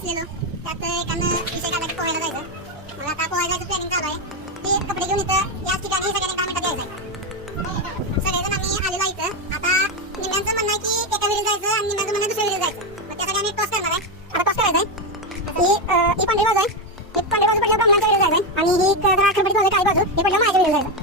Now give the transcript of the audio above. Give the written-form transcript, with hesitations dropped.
बसलेलो त्यात एकानं विषय काढला की पोहायला जायचं. मग आता पोहायला जायचं प्लॅनिंग चालू आहे. ते कपडे घेऊन इथं याच ठिकाणी सगळ्यांनी काम इथं द्यायचं आहे. सगळेजण आम्ही आलेलो इथं. आता निम्यांचं म्हणणं आहे की एका विहिरीत जायचं आणि निम्यांचं म्हणणं दुसऱ्या विहिरीत जायचं. मग त्यासाठी आम्ही टॉस करणार आहे. आता टॉस करायचा आहे. ही पांढरी बाजू आहे. ही पांढरी बाजू पडल्यावर ब्राह्मणाच्या विहिरीत जायचं आहे आणि ही जरा खरबडी बाजू काळी बाजू ही पडल्यावर माझ्या विहिरीत जायचं.